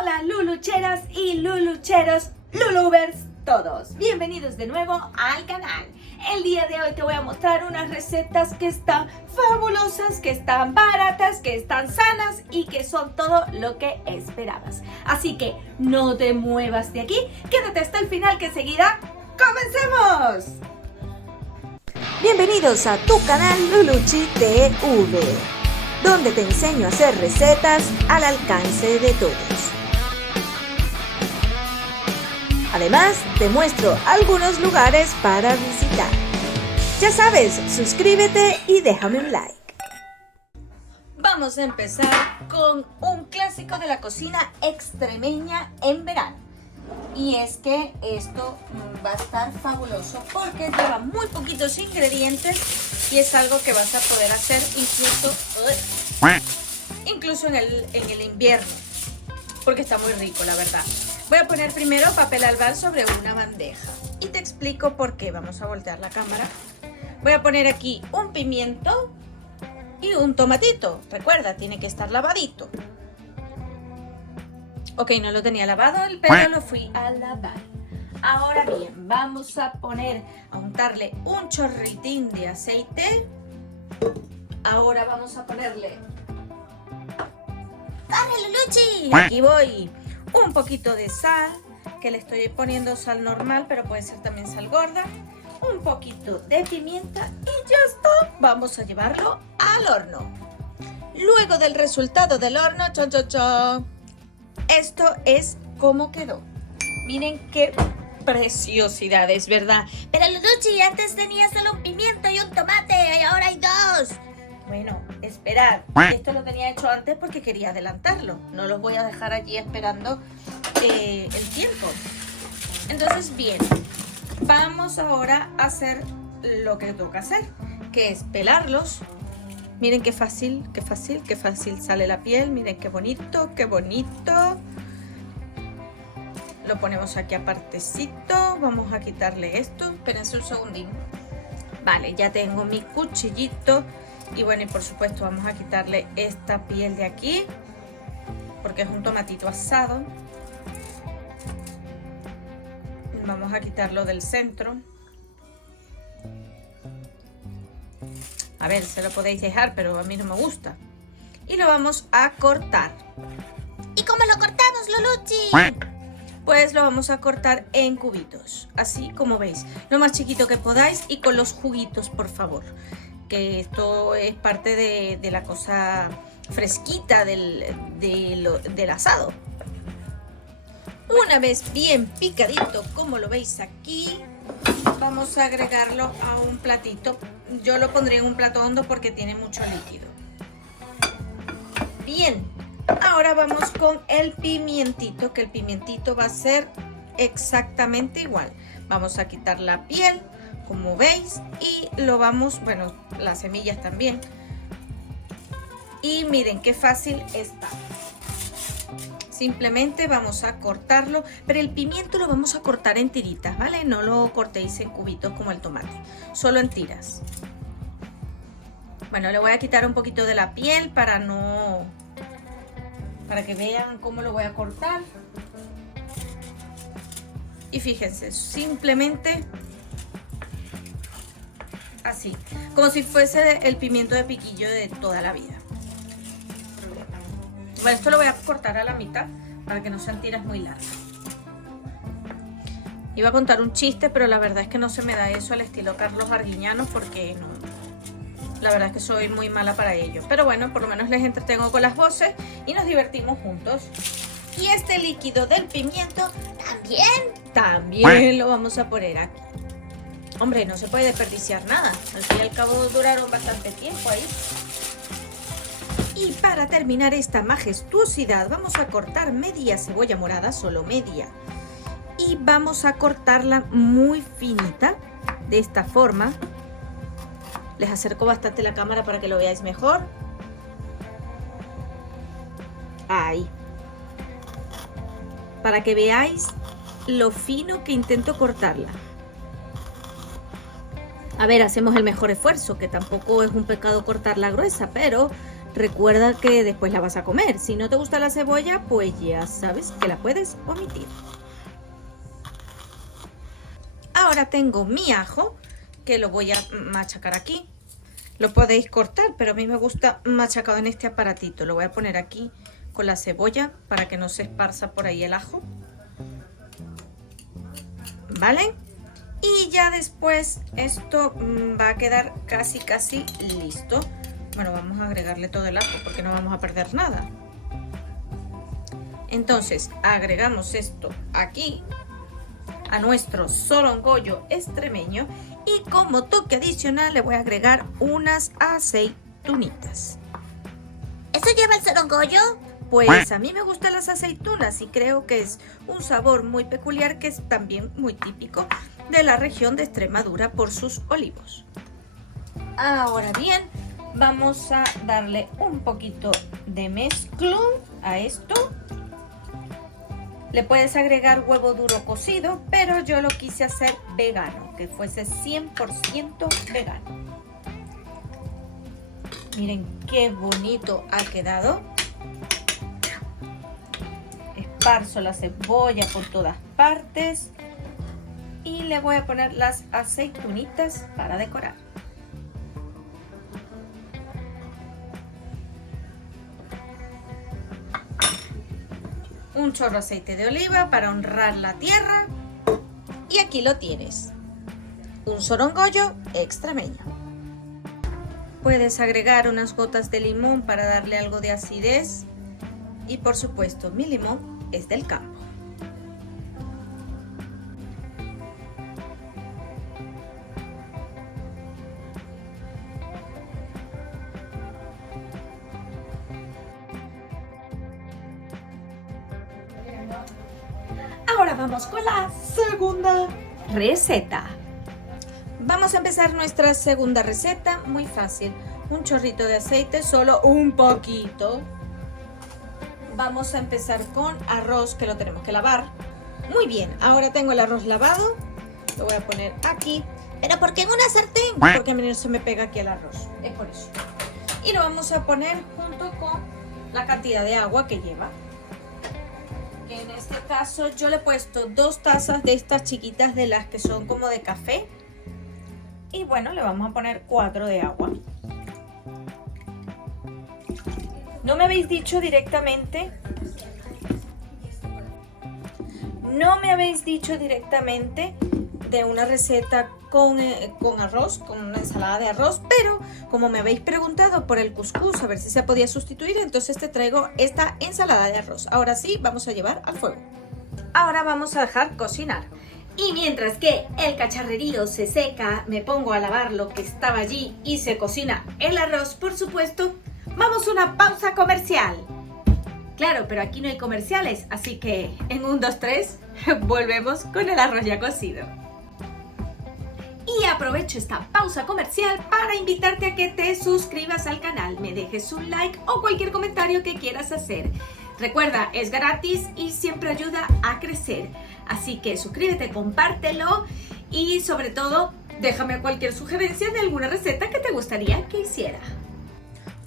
Hola Lulucheras y Lulucheros, Lulubers todos. Bienvenidos de nuevo al canal. El día de hoy te voy a mostrar unas recetas que están fabulosas, que están baratas, que están sanas y que son todo lo que esperabas. Así que no te muevas de aquí, quédate hasta el final que enseguida ¡comencemos! Bienvenidos a tu canal Luluchi TV, donde te enseño a hacer recetas al alcance de todos. Además, te muestro algunos lugares para visitar. Ya sabes, suscríbete y déjame un like. Vamos a empezar con un clásico de la cocina extremeña en verano. Y es que esto va a estar fabuloso porque lleva muy poquitos ingredientes y es algo que vas a poder hacer incluso en el invierno, porque está muy rico, la verdad. Voy a poner primero papel albal sobre una bandeja y te explico por qué. Vamos a voltear la cámara. Voy a poner aquí un pimiento y un tomatito. Recuerda, tiene que estar lavadito. Ok, no lo tenía lavado, pero lo fui a lavar. Ahora bien, vamos a untarle un chorritín de aceite. Ahora vamos a ponerle... ¡Dale, Luluchi! Aquí voy. Un poquito de sal, que le estoy poniendo sal normal, pero puede ser también sal gorda. Un poquito de pimienta y ya está. Vamos a llevarlo al horno. Luego del resultado del horno, esto es como quedó. Miren qué preciosidad, es verdad. Pero Luluchi, antes tenía solo un pimiento y un tomate y ahora hay dos. Bueno, esperad. Esto lo tenía hecho antes porque quería adelantarlo. No los voy a dejar allí esperando el tiempo. Entonces, bien, vamos ahora a hacer lo que toca hacer, que es pelarlos. Miren qué fácil, qué fácil, qué fácil sale la piel. Miren qué bonito, qué bonito. Lo ponemos aquí apartecito. Vamos a quitarle esto. Espérense un segundín. Vale, ya tengo mi cuchillito. Y bueno, y por supuesto vamos a quitarle esta piel de aquí, porque es un tomatito asado. Vamos a quitarlo del centro. A ver, se lo podéis dejar, pero a mí no me gusta. Y lo vamos a cortar. ¿Y cómo lo cortamos, Luluchi? Pues lo vamos a cortar en cubitos, así como veis. Lo más chiquito que podáis y con los juguitos, por favor. Que esto es parte de la cosa fresquita del asado. Una vez bien picadito, como lo veis aquí, vamos a agregarlo a un platito. Yo lo pondré en un plato hondo porque tiene mucho líquido. Bien, ahora vamos con el pimientito, que el pimientito va a ser exactamente igual. Vamos a quitar la piel, como veis, y lo vamos, bueno, las semillas también. Y miren qué fácil está. Simplemente vamos a cortarlo, pero el pimiento lo vamos a cortar en tiritas, ¿vale? No lo cortéis en cubitos como el tomate, solo en tiras. Bueno, le voy a quitar un poquito de la piel para que vean cómo lo voy a cortar. Y fíjense, simplemente así, como si fuese el pimiento de piquillo de toda la vida. Bueno, esto lo voy a cortar a la mitad para que no sean tiras muy largas. Iba a contar un chiste, pero la verdad es que no se me da eso al estilo Carlos Arguiñano, porque no, la verdad es que soy muy mala para ello. Pero bueno, por lo menos les entretengo con las voces y nos divertimos juntos. Y este líquido del pimiento también lo vamos a poner aquí. Hombre, no se puede desperdiciar nada. Al fin y al cabo duraron bastante tiempo ahí. Y para terminar esta majestuosidad vamos a cortar media cebolla morada, solo media. Y vamos a cortarla muy finita, de esta forma. Les acerco bastante la cámara para que lo veáis mejor. Ahí. Para que veáis lo fino que intento cortarla. A ver, hacemos el mejor esfuerzo, que tampoco es un pecado cortarla gruesa, pero recuerda que después la vas a comer. Si no te gusta la cebolla, pues ya sabes que la puedes omitir. Ahora tengo mi ajo, que lo voy a machacar aquí. Lo podéis cortar, pero a mí me gusta machacado en este aparatito. Lo voy a poner aquí con la cebolla para que no se esparza por ahí el ajo. ¿Vale? Y ya después esto va a quedar casi listo. Bueno, vamos a agregarle todo el ajo porque no vamos a perder nada. Entonces agregamos esto aquí a nuestro solongollo extremeño y como toque adicional le voy a agregar unas aceitunitas. ¿Eso lleva el solongollo? Pues a mí me gustan las aceitunas y creo que es un sabor muy peculiar que es también muy típico de la región de Extremadura por sus olivos. Ahora bien, vamos a darle un poquito de mezclón a esto. Le puedes agregar huevo duro cocido, pero yo lo quise hacer vegano, que fuese 100% vegano. Miren qué bonito ha quedado. Esparzo la cebolla por todas partes y le voy a poner las aceitunitas para decorar. Un chorro de aceite de oliva para honrar la tierra. Y aquí lo tienes, un solongollo extremeño. Puedes agregar unas gotas de limón para darle algo de acidez. Y por supuesto, mi limón es del campo. Ahora vamos con la segunda receta. Vamos a empezar nuestra segunda receta, muy fácil. Un chorrito de aceite, solo un poquito. Vamos a empezar con arroz que lo tenemos que lavar. Muy bien, ahora tengo el arroz lavado. Lo voy a poner aquí. ¿Pero por qué en una sartén? Porque a mí no se me pega aquí el arroz, es por eso. Y lo vamos a poner junto con la cantidad de agua que lleva. Que en este caso yo le he puesto 2 tazas de estas chiquitas de las que son como de café. Y bueno, le vamos a poner 4 de agua. No me habéis dicho directamente. No me habéis dicho directamente de una receta con arroz, con una ensalada de arroz, pero como me habéis preguntado por el cuscús, a ver si se podía sustituir, entonces te traigo esta ensalada de arroz. Ahora sí, vamos a llevar al fuego. Ahora vamos a dejar cocinar. Y mientras que el cacharrerío se seca, me pongo a lavar lo que estaba allí y se cocina el arroz, por supuesto, vamos a una pausa comercial. Claro, pero aquí no hay comerciales, así que en 1, 2, 3 volvemos con el arroz ya cocido. Y aprovecho esta pausa comercial para invitarte a que te suscribas al canal, me dejes un like o cualquier comentario que quieras hacer. Recuerda, es gratis y siempre ayuda a crecer. Así que suscríbete, compártelo y sobre todo déjame cualquier sugerencia de alguna receta que te gustaría que hiciera.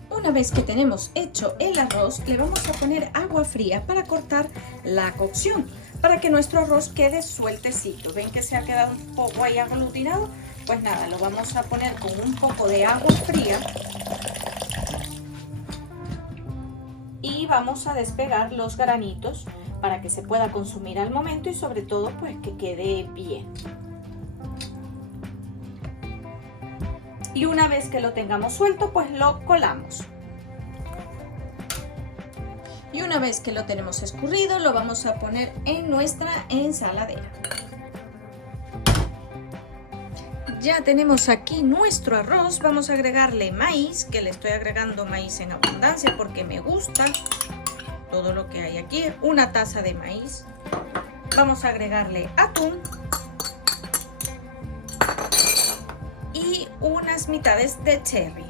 Una vez que tenemos hecho el arroz, le vamos a poner agua fría para cortar la cocción, para que nuestro arroz quede sueltecito. ¿Ven que se ha quedado un poco ahí aglutinado? Pues nada, lo vamos a poner con un poco de agua fría y vamos a despegar los granitos para que se pueda consumir al momento y sobre todo pues que quede bien. Y una vez que lo tengamos suelto, pues lo colamos. Y una vez que lo tenemos escurrido, lo vamos a poner en nuestra ensaladera. Ya tenemos aquí nuestro arroz. Vamos a agregarle maíz, que le estoy agregando maíz en abundancia porque me gusta todo lo que hay aquí. 1 taza de maíz. Vamos a agregarle atún. Y unas mitades de cherry.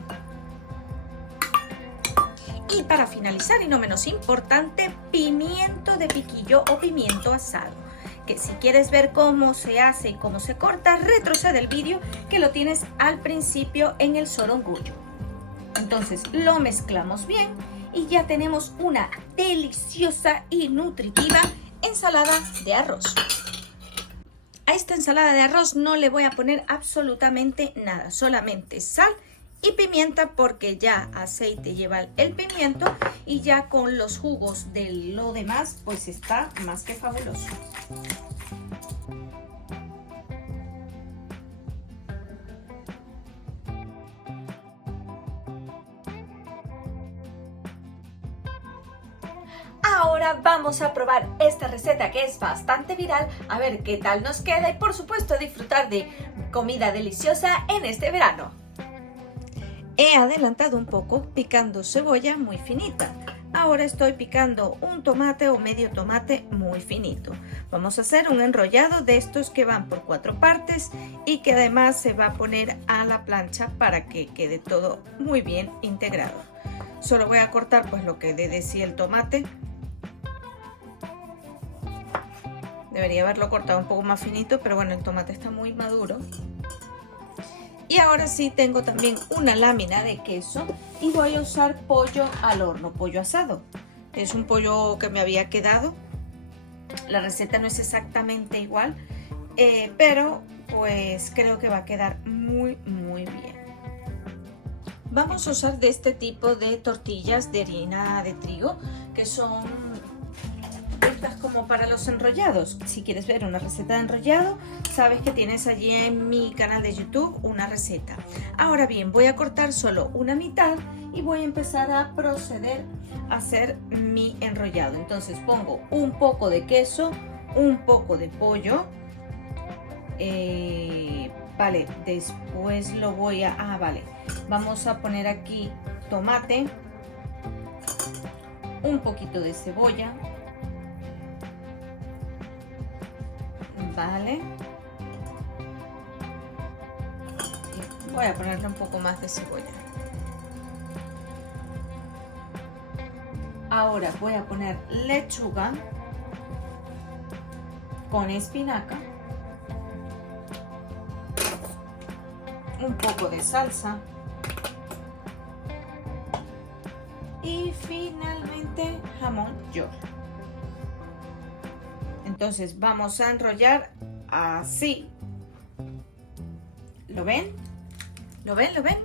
Y para finalizar y no menos importante, pimiento de piquillo o pimiento asado. Que si quieres ver cómo se hace y cómo se corta, retrocede el vídeo que lo tienes al principio en el solongollo. Entonces lo mezclamos bien y ya tenemos una deliciosa y nutritiva ensalada de arroz. A esta ensalada de arroz no le voy a poner absolutamente nada, solamente sal y pimienta, porque ya aceite lleva el pimiento y ya con los jugos de lo demás pues está más que fabuloso. Ahora vamos a probar esta receta que es bastante viral, a ver qué tal nos queda y por supuesto disfrutar de comida deliciosa en este verano. He adelantado un poco picando cebolla muy finita. Ahora estoy picando un tomate o medio tomate muy finito. Vamos a hacer un enrollado de estos que van por 4 partes y que además se va a poner a la plancha para que quede todo muy bien integrado. Solo voy a cortar pues lo que decía el tomate. Debería haberlo cortado un poco más finito, pero bueno, el tomate está muy maduro. Y ahora sí tengo también una lámina de queso y voy a usar pollo al horno, pollo asado. Es un pollo que me había quedado. La receta no es exactamente igual, pero pues creo que va a quedar muy bien. Vamos a usar de este tipo de tortillas de harina de trigo, que son estas como para los enrollados. Si quieres ver una receta de enrollado, sabes que tienes allí en mi canal de YouTube una receta. Ahora bien, voy a cortar solo una mitad y voy a empezar a proceder a hacer mi enrollado. Entonces pongo un poco de queso, un poco de pollo. Vale, después lo voy a... vale. Vamos a poner aquí tomate, un poquito de cebolla. Vale. Y voy a ponerle un poco más de cebolla. Ahora voy a poner lechuga con espinaca, un poco de salsa y finalmente jamón york. Entonces vamos a enrollar así. ¿Lo ven? ¿Lo ven? ¿Lo ven?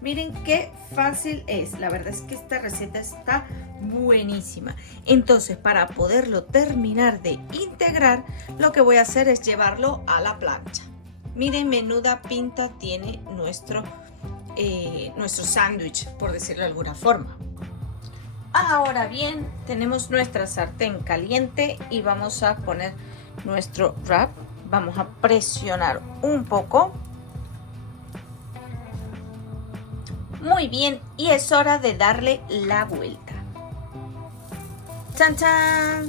Miren qué fácil es. La verdad es que esta receta está buenísima. Entonces, para poderlo terminar de integrar, lo que voy a hacer es llevarlo a la plancha. Miren, menuda pinta tiene nuestro sándwich, por decirlo de alguna forma. Ahora bien, tenemos nuestra sartén caliente y vamos a poner nuestro wrap. Vamos a presionar un poco. Muy bien, y es hora de darle la vuelta. ¡Chan, chan!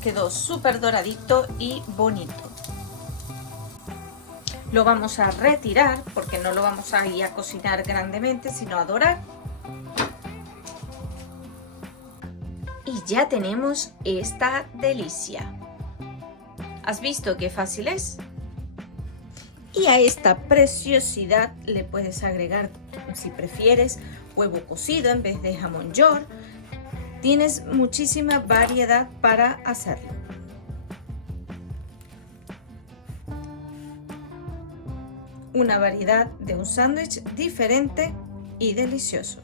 Quedó súper doradito y bonito. Lo vamos a retirar porque no lo vamos a ir a cocinar grandemente, sino a dorar. Y ya tenemos esta delicia. ¿Has visto qué fácil es? Y a esta preciosidad le puedes agregar, si prefieres, huevo cocido en vez de jamón york. Tienes muchísima variedad para hacerlo. Una variedad de un sándwich diferente y delicioso.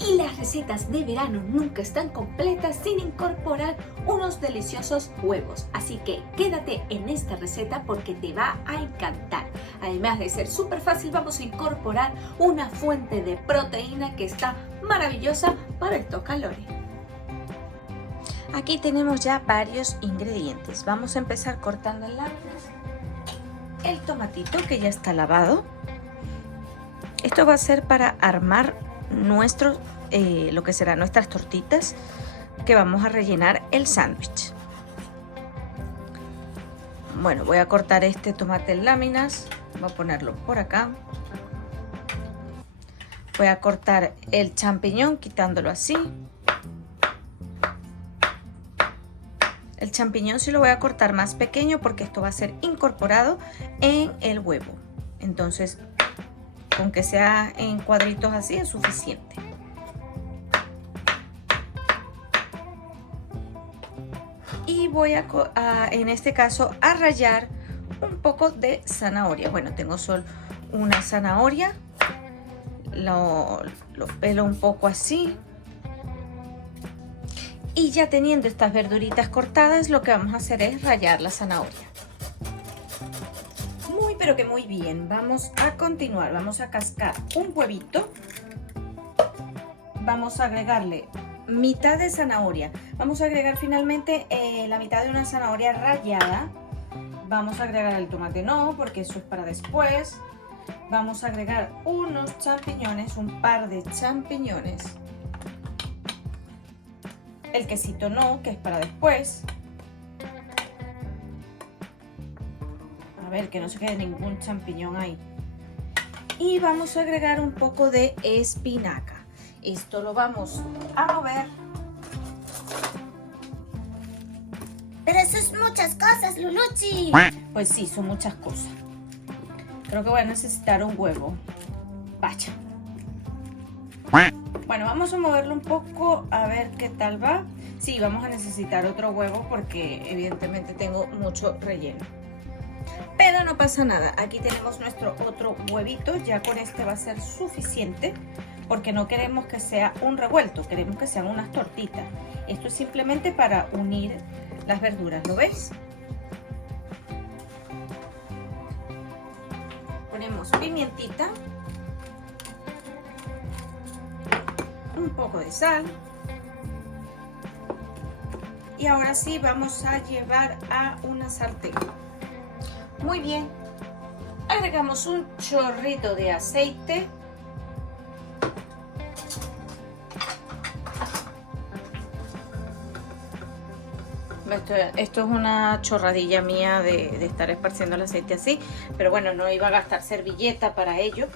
Y las recetas de verano nunca están completas sin incorporar unos deliciosos huevos. Así que quédate en esta receta porque te va a encantar. Además de ser súper fácil, vamos a incorporar una fuente de proteína que está maravillosa para estos calores. Aquí tenemos ya varios ingredientes. Vamos a empezar cortando en láminas el tomatito que ya está lavado. Esto va a ser para armar lo que serán nuestras tortitas que vamos a rellenar el sándwich. Bueno, voy a cortar este tomate en láminas, voy a ponerlo por acá. Voy a cortar el champiñón quitándolo así. El champiñón sí lo voy a cortar más pequeño porque esto va a ser incorporado en el huevo. Entonces, con que sea en cuadritos así es suficiente. Y voy en este caso a rallar un poco de zanahoria. Bueno, tengo solo una zanahoria. Lo pelo un poco así. Y ya teniendo estas verduritas cortadas, lo que vamos a hacer es rallar la zanahoria. Muy pero que muy bien. Vamos a continuar. Vamos a cascar un huevito. Vamos a agregarle mitad de zanahoria. Vamos a agregar finalmente la mitad de una zanahoria rallada. Vamos a agregar el tomate no, porque eso es para después. Vamos a agregar unos champiñones, un par de champiñones. El quesito no, que es para después. A ver, que no se quede ningún champiñón ahí. Y vamos a agregar un poco de espinaca. Esto lo vamos a mover. Pero eso es muchas cosas, Lulucci. Pues sí, son muchas cosas. Creo que voy a necesitar un huevo. Vaya. Bueno, vamos a moverlo un poco a ver qué tal va. Sí, vamos a necesitar otro huevo porque evidentemente tengo mucho relleno. Pero no pasa nada. Aquí tenemos nuestro otro huevito. Ya con este va a ser suficiente porque no queremos que sea un revuelto. Queremos que sean unas tortitas. Esto es simplemente para unir las verduras. ¿Lo ves? Ponemos pimientita. Un poco de sal y ahora sí vamos a llevar a una sartén. Muy bien, agregamos un chorrito de aceite. Esto es una chorradilla mía de estar esparciendo el aceite así, pero bueno, no iba a gastar servilleta para ello.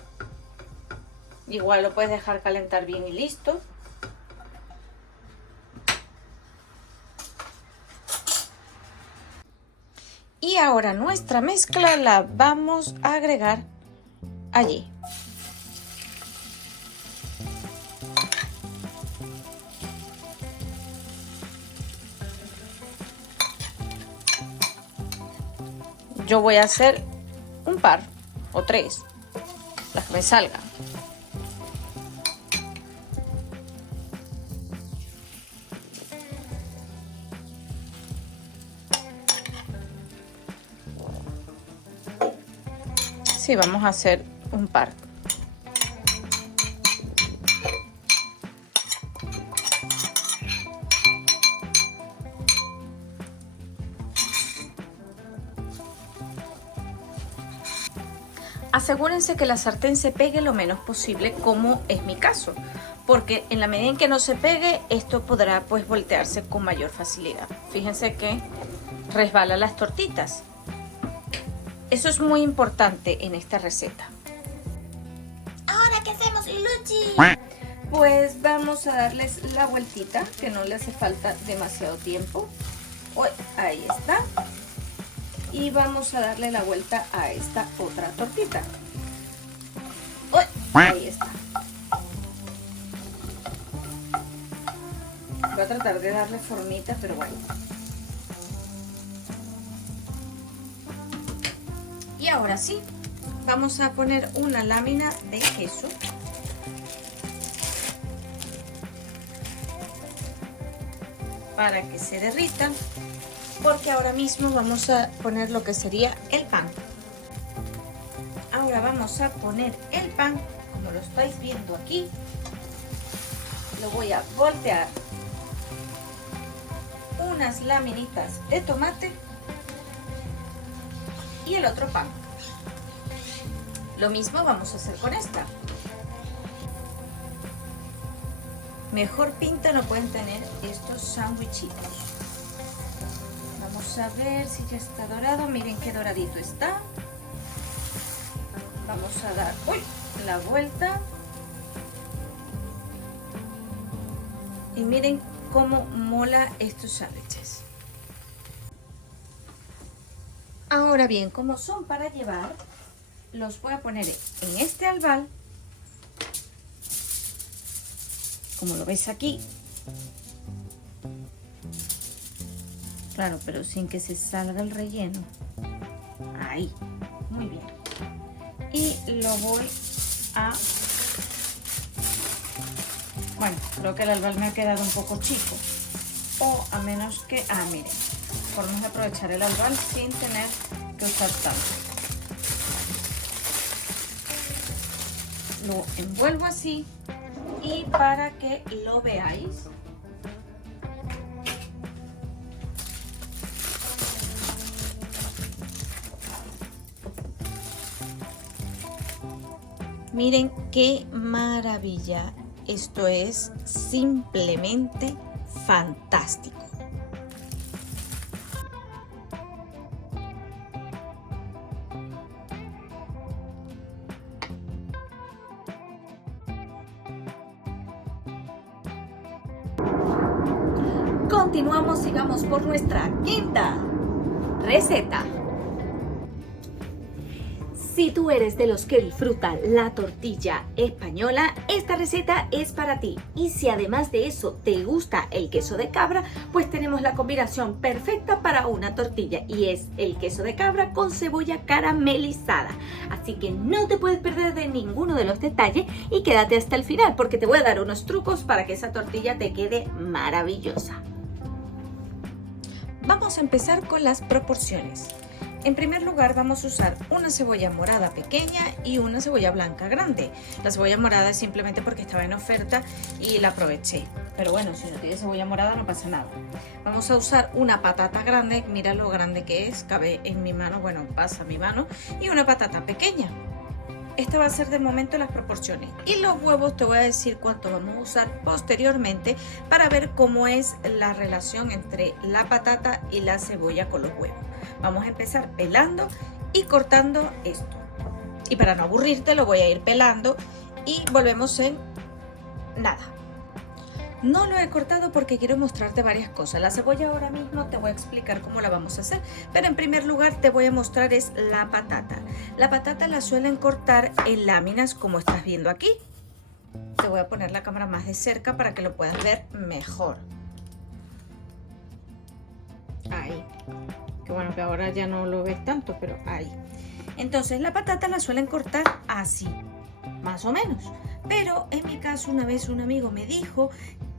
Igual lo puedes dejar calentar bien y listo. Y ahora nuestra mezcla la vamos a agregar allí. Yo voy a hacer un par o tres, las que me salgan. Sí, vamos a hacer un par. Asegúrense que la sartén se pegue lo menos posible, como es mi caso, porque en la medida en que no se pegue, esto podrá pues voltearse con mayor facilidad. Fíjense que resbala las tortitas. Eso es muy importante en esta receta. ¿Ahora qué hacemos, Lulucci? Pues vamos a darles la vueltita, que no le hace falta demasiado tiempo. Uy, ahí está. Y vamos a darle la vuelta a esta otra tortita. Uy, ahí está. Voy a tratar de darle formita, pero bueno. Y ahora sí, vamos a poner una lámina de queso. Para que se derritan, porque ahora mismo vamos a poner lo que sería el pan. Ahora vamos a poner el pan, como lo estáis viendo aquí. Lo voy a voltear. Unas laminitas de tomate. Y el otro pan. Lo mismo vamos a hacer con esta. Mejor pinta no pueden tener estos sándwichitos. Vamos a ver si ya está dorado. Miren qué doradito está. Vamos a dar la vuelta. Y miren cómo mola estos sándwiches. Ahora bien, como son para llevar, los voy a poner en este albal, como lo ves aquí. Claro, pero sin que se salga el relleno. Ahí, muy bien. Y lo voy a... Bueno, creo que el albal me ha quedado un poco chico. O a menos que... Ah, miren. Podemos aprovechar el albal sin tener que usar tanto. Lo envuelvo así. Y para que lo veáis, miren qué maravilla. Esto es simplemente fantástico. Continuamos y vamos por nuestra quinta receta. Si tú eres de los que disfruta la tortilla española, esta receta es para ti. Y si además de eso te gusta el queso de cabra, pues tenemos la combinación perfecta para una tortilla y es el queso de cabra con cebolla caramelizada. Así que no te puedes perder de ninguno de los detalles y quédate hasta el final porque te voy a dar unos trucos para que esa tortilla te quede maravillosa. Vamos a empezar con las proporciones. En primer lugar vamos a usar una cebolla morada pequeña y una cebolla blanca grande. La cebolla morada es simplemente porque estaba en oferta y la aproveché. Pero bueno, si no tienes cebolla morada no pasa nada. Vamos a usar una patata grande, mira lo grande que es, cabe en mi mano, bueno, pasa mi mano, y una patata pequeña. Esta va a ser de momento las proporciones. Y los huevos te voy a decir cuánto vamos a usar posteriormente para ver cómo es la relación entre la patata y la cebolla con los huevos. Vamos a empezar pelando y cortando esto. Y para no aburrirte lo voy a ir pelando y volvemos en nada. No lo he cortado porque quiero mostrarte varias cosas. La cebolla ahora mismo te voy a explicar cómo la vamos a hacer. Pero en primer lugar te voy a mostrar es la patata. La patata la suelen cortar en láminas como estás viendo aquí. Te voy a poner la cámara más de cerca para que lo puedas ver mejor. Ahí. Que bueno, que ahora ya no lo ves tanto, pero ahí. Entonces la patata la suelen cortar así, más o menos. Pero en mi caso una vez un amigo me dijo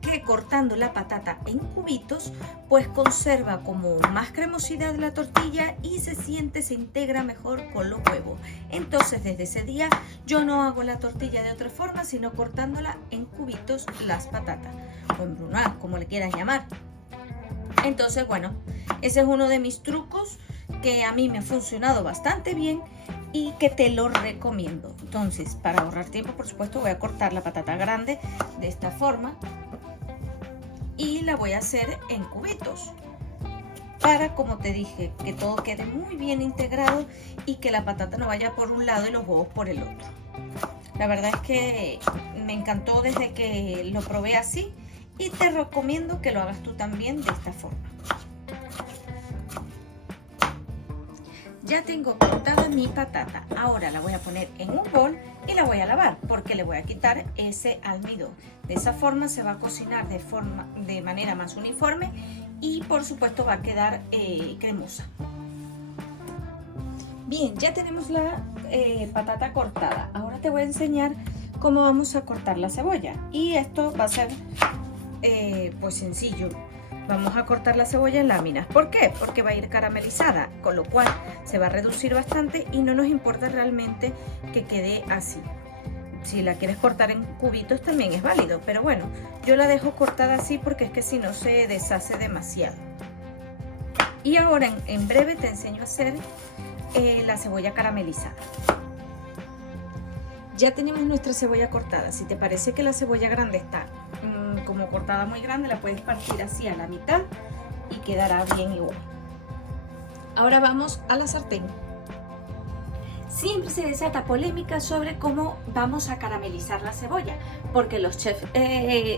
que cortando la patata en cubitos pues conserva como más cremosidad la tortilla y se integra mejor con los huevos. Entonces desde ese día yo no hago la tortilla de otra forma sino cortándola en cubitos las patatas o en brunoise, como le quieras llamar. Entonces bueno, ese es uno de mis trucos que a mí me ha funcionado bastante bien y que te lo recomiendo. Entonces, para ahorrar tiempo, por supuesto, voy a cortar la patata grande de esta forma y la voy a hacer en cubitos para, como te dije, que todo quede muy bien integrado y que la patata no vaya por un lado y los huevos por el otro. La verdad es que me encantó desde que lo probé así y te recomiendo que lo hagas tú también de esta forma. Ya tengo cortada mi patata, ahora la voy a poner en un bol y la voy a lavar porque le voy a quitar ese almidón. De esa forma se va a cocinar de manera más uniforme y por supuesto va a quedar cremosa. Bien, ya tenemos la patata cortada. Ahora te voy a enseñar cómo vamos a cortar la cebolla y esto va a ser pues sencillo. Vamos a cortar la cebolla en láminas. ¿Por qué? Porque va a ir caramelizada, con lo cual se va a reducir bastante y no nos importa realmente que quede así. Si la quieres cortar en cubitos también es válido, pero bueno, yo la dejo cortada así porque es que si no se deshace demasiado. Y ahora en breve te enseño a hacer la cebolla caramelizada. Ya tenemos nuestra cebolla cortada. Si te parece que la cebolla grande está como cortada muy grande, la puedes partir así a la mitad y quedará bien igual. Ahora vamos a la sartén. Siempre se desata polémica sobre cómo vamos a caramelizar la cebolla, porque los chefs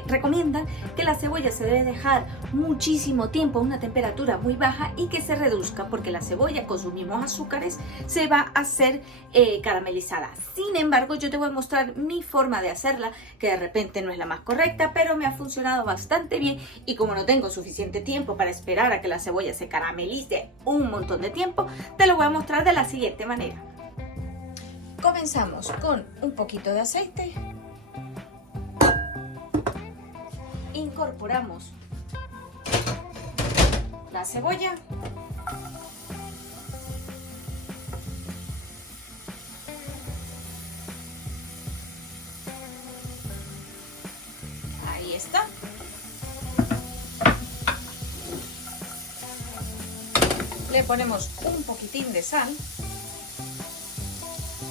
recomiendan que la cebolla se debe dejar muchísimo tiempo a una temperatura muy baja y que se reduzca, porque la cebolla con sus mismos azúcares se va a hacer caramelizada. Sin embargo, yo te voy a mostrar mi forma de hacerla, que de repente no es la más correcta, pero me ha funcionado bastante bien, y como no tengo suficiente tiempo para esperar a que la cebolla se caramelice un montón de tiempo, te lo voy a mostrar de la siguiente manera. Comenzamos con un poquito de aceite. Incorporamos la cebolla. Ahí está. Le ponemos un poquitín de sal.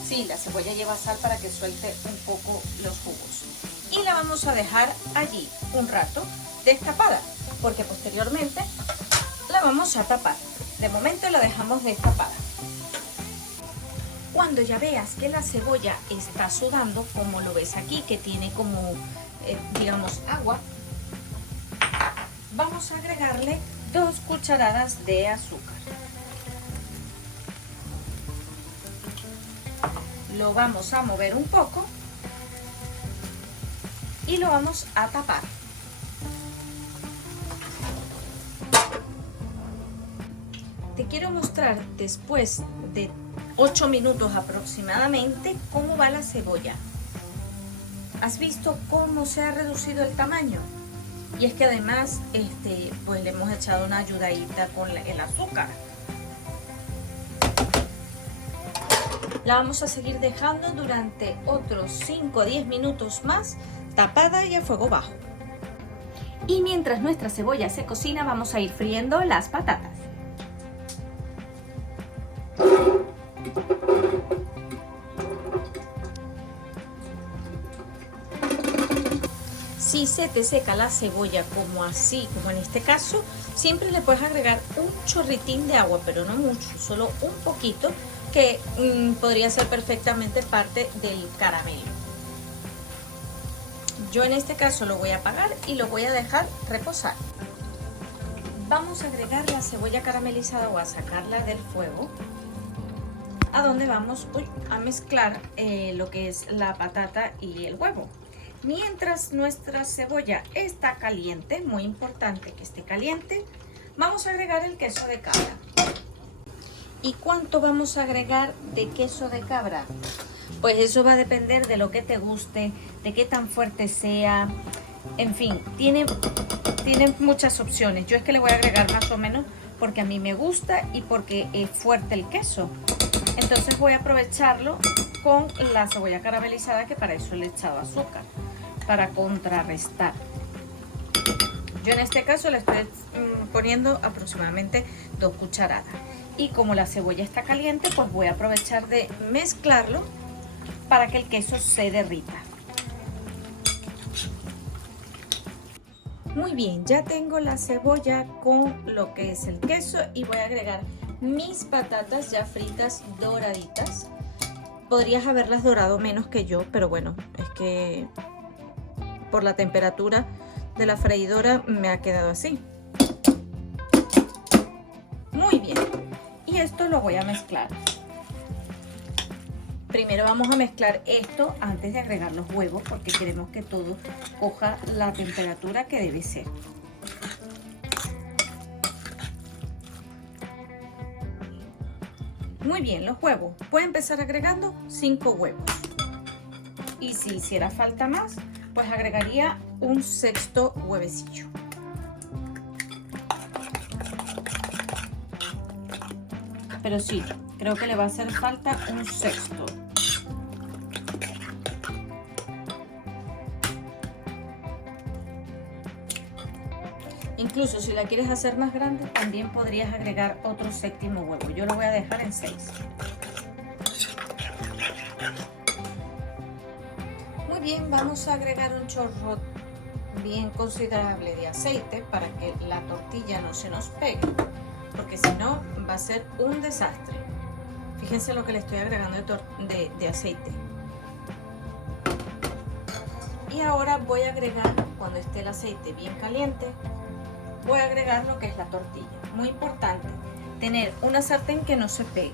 Sí, la cebolla lleva sal para que suelte un poco los jugos. Y la vamos a dejar allí un rato destapada, porque posteriormente la vamos a tapar. De momento la dejamos destapada. Cuando ya veas que la cebolla está sudando, como lo ves aquí, que tiene como, digamos, agua, vamos a agregarle 2 cucharadas de azúcar. Lo vamos a mover un poco y lo vamos a tapar. Te quiero mostrar después de 8 minutos aproximadamente cómo va la cebolla. ¿Has visto cómo se ha reducido el tamaño? Y es que además pues le hemos echado una ayudadita con el azúcar. La vamos a seguir dejando durante otros 5 o 10 minutos más, tapada y a fuego bajo. Y mientras nuestra cebolla se cocina, vamos a ir friendo las patatas. Si se te seca la cebolla como así, como en este caso, siempre le puedes agregar un chorritín de agua, pero no mucho, solo un poquito, que podría ser perfectamente parte del caramelo. Yo en este caso lo voy a apagar y lo voy a dejar reposar. Vamos a agregar la cebolla caramelizada o a sacarla del fuego, a donde vamos a mezclar lo que es la patata y el huevo. Mientras nuestra cebolla está caliente, muy importante que esté caliente, vamos a agregar el queso de cabra. ¿Y cuánto vamos a agregar de queso de cabra? Pues eso va a depender de lo que te guste, de qué tan fuerte sea, en fin, tiene muchas opciones. Yo es que le voy a agregar más o menos porque a mí me gusta y porque es fuerte el queso. Entonces voy a aprovecharlo con la cebolla caramelizada, que para eso le he echado azúcar, para contrarrestar. Yo en este caso le estoy poniendo aproximadamente 2 cucharadas. Y como la cebolla está caliente, pues voy a aprovechar de mezclarlo para que el queso se derrita. Muy bien, ya tengo la cebolla con lo que es el queso y voy a agregar mis patatas ya fritas doraditas. Podrías haberlas dorado menos que yo, pero bueno, es que por la temperatura de la freidora me ha quedado así. Muy bien, y esto lo voy a mezclar. Primero vamos a mezclar esto antes de agregar los huevos, porque queremos que todo coja la temperatura que debe ser. Muy bien, los huevos. Voy a empezar agregando 5 huevos. Y si hiciera falta más, pues agregaría un 6º huevecillo. Pero sí, creo que le va a hacer falta un 6º. Incluso si la quieres hacer más grande, también podrías agregar otro 7º huevo. Yo lo voy a dejar en 6. Muy bien, vamos a agregar un chorro bien considerable de aceite para que la tortilla no se nos pegue, porque si no va a ser un desastre. Fíjense lo que le estoy agregando de aceite. Y ahora voy a agregar, cuando esté el aceite bien caliente, voy a agregar lo que es la tortilla. Muy importante, tener una sartén que no se pegue.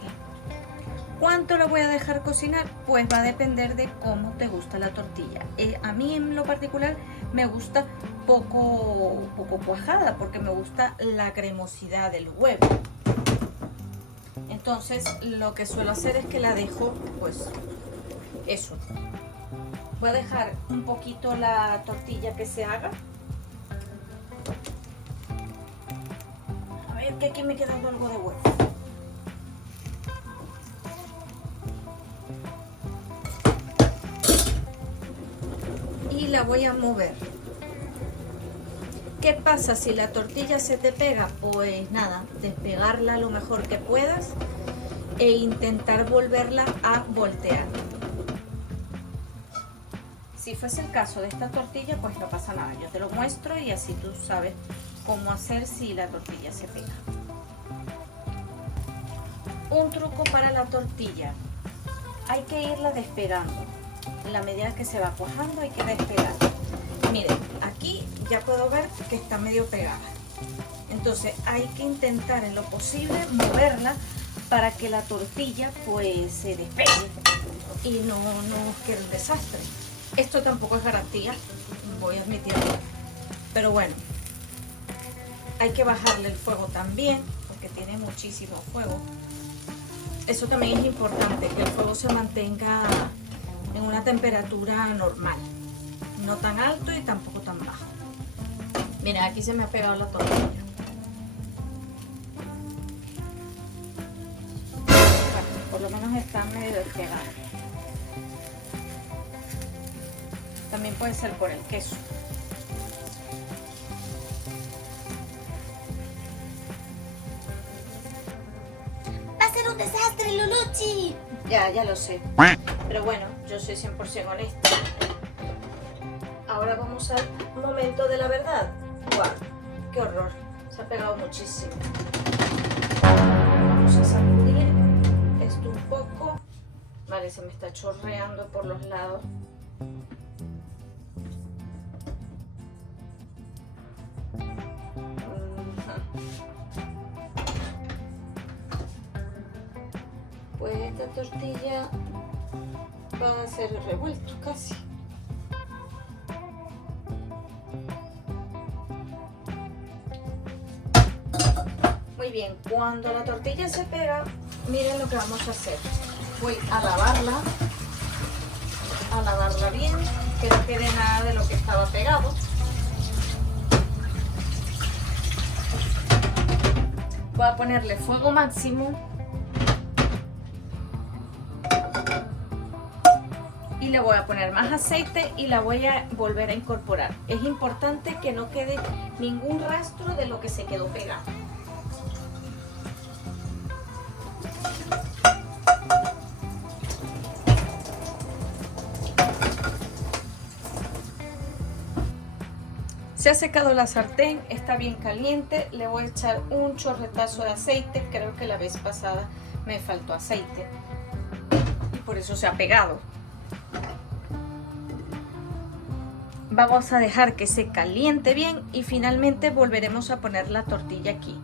¿Cuánto lo voy a dejar cocinar? Pues va a depender de cómo te gusta la tortilla. A mí en lo particular me gusta poco cuajada porque me gusta la cremosidad del huevo. Entonces lo que suelo hacer es que la dejo, pues eso. Voy a dejar un poquito la tortilla que se haga. A ver que aquí me queda algo de huevo. Y la voy a mover. ¿Qué pasa si la tortilla se te pega? Pues nada, despegarla lo mejor que puedas e intentar volverla a voltear. Si fuese el caso de esta tortilla, pues no pasa nada. Yo te lo muestro y así tú sabes cómo hacer si la tortilla se pega. Un truco para la tortilla. Hay que irla despegando. En la medida que se va cuajando hay que despegar. Miren, aquí ya puedo ver que está medio pegada. Entonces hay que intentar en lo posible moverla para que la tortilla pues se despegue y no quede un desastre. Esto tampoco es garantía, voy a admitirlo, pero bueno, hay que bajarle el fuego también porque tiene muchísimo fuego. Eso también es importante, que el fuego se mantenga en una temperatura normal, no tan alto y tampoco tan bajo. Miren, aquí se me ha pegado la tortilla. Bueno, por lo menos está medio despegada. También puede ser por el queso. Va a ser un desastre, Luluchi. Ya lo sé. Pero bueno, yo soy 100% honesta. Ahora vamos al momento de la verdad. ¡Guau! ¡Qué horror! Se ha pegado muchísimo. Vamos a sacudir esto un poco. Vale, se me está chorreando por los lados. Pues esta tortilla va a ser revuelto casi. Muy bien, cuando la tortilla se pega, miren lo que vamos a hacer. Voy a lavarla bien, que no quede nada de lo que estaba pegado. Voy a ponerle fuego máximo y le voy a poner más aceite y la voy a volver a incorporar. Es importante que no quede ningún rastro de lo que se quedó pegado. Se ha secado la sartén, está bien caliente, le voy a echar un chorretazo de aceite, creo que la vez pasada me faltó aceite y por eso se ha pegado. Vamos a dejar que se caliente bien y finalmente volveremos a poner la tortilla aquí.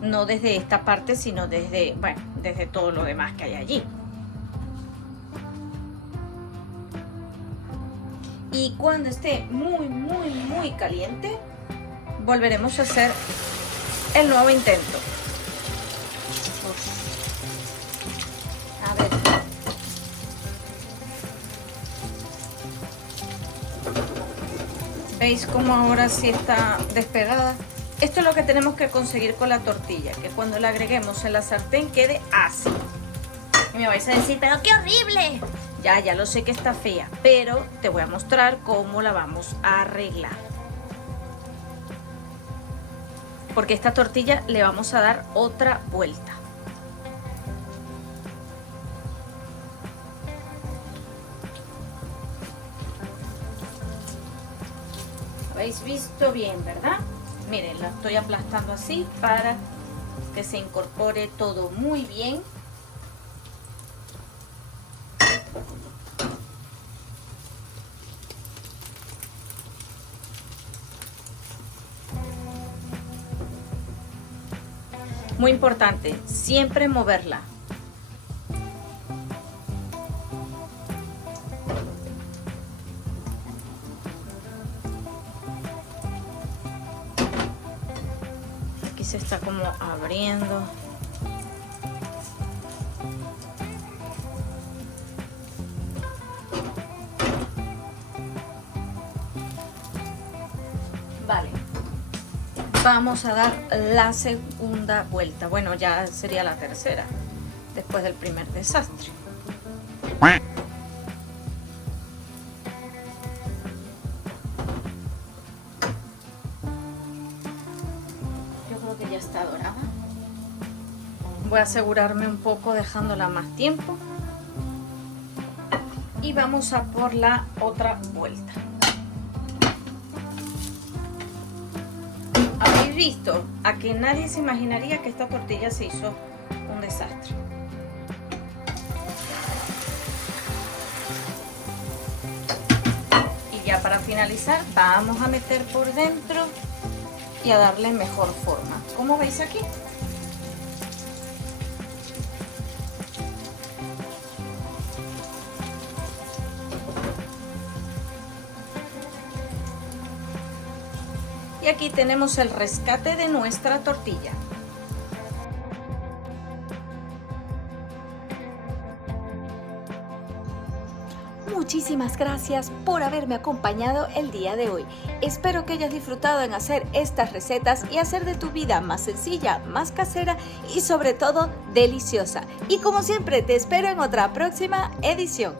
No desde esta parte, sino desde, bueno, desde todo lo demás que hay allí. Y cuando esté muy caliente, volveremos a hacer el nuevo intento. A ver. ¿Veis cómo ahora sí está despegada? Esto es lo que tenemos que conseguir con la tortilla, que cuando la agreguemos en la sartén quede así. Y me vais a decir, pero qué horrible. Ya lo sé que está fea, pero te voy a mostrar cómo la vamos a arreglar. Porque esta tortilla le vamos a dar otra vuelta. ¿Habéis visto bien, verdad? Miren, la estoy aplastando así para que se incorpore todo muy bien. Muy importante, siempre moverla. Aquí se está como abriendo. Vale. Vamos a dar la segunda vuelta. Bueno, ya sería la tercera, después del primer desastre. Yo creo que ya está dorada. Voy a asegurarme un poco dejándola más tiempo. Y vamos a por la otra vuelta. Habéis visto a que nadie se imaginaría que esta tortilla se hizo un desastre. Y ya para finalizar vamos a meter por dentro y a darle mejor forma. ¿Cómo veis aquí? Y aquí tenemos el rescate de nuestra tortilla. Muchísimas gracias por haberme acompañado el día de hoy. Espero que hayas disfrutado en hacer estas recetas y hacer de tu vida más sencilla, más casera y sobre todo deliciosa. Y como siempre te espero en otra próxima edición.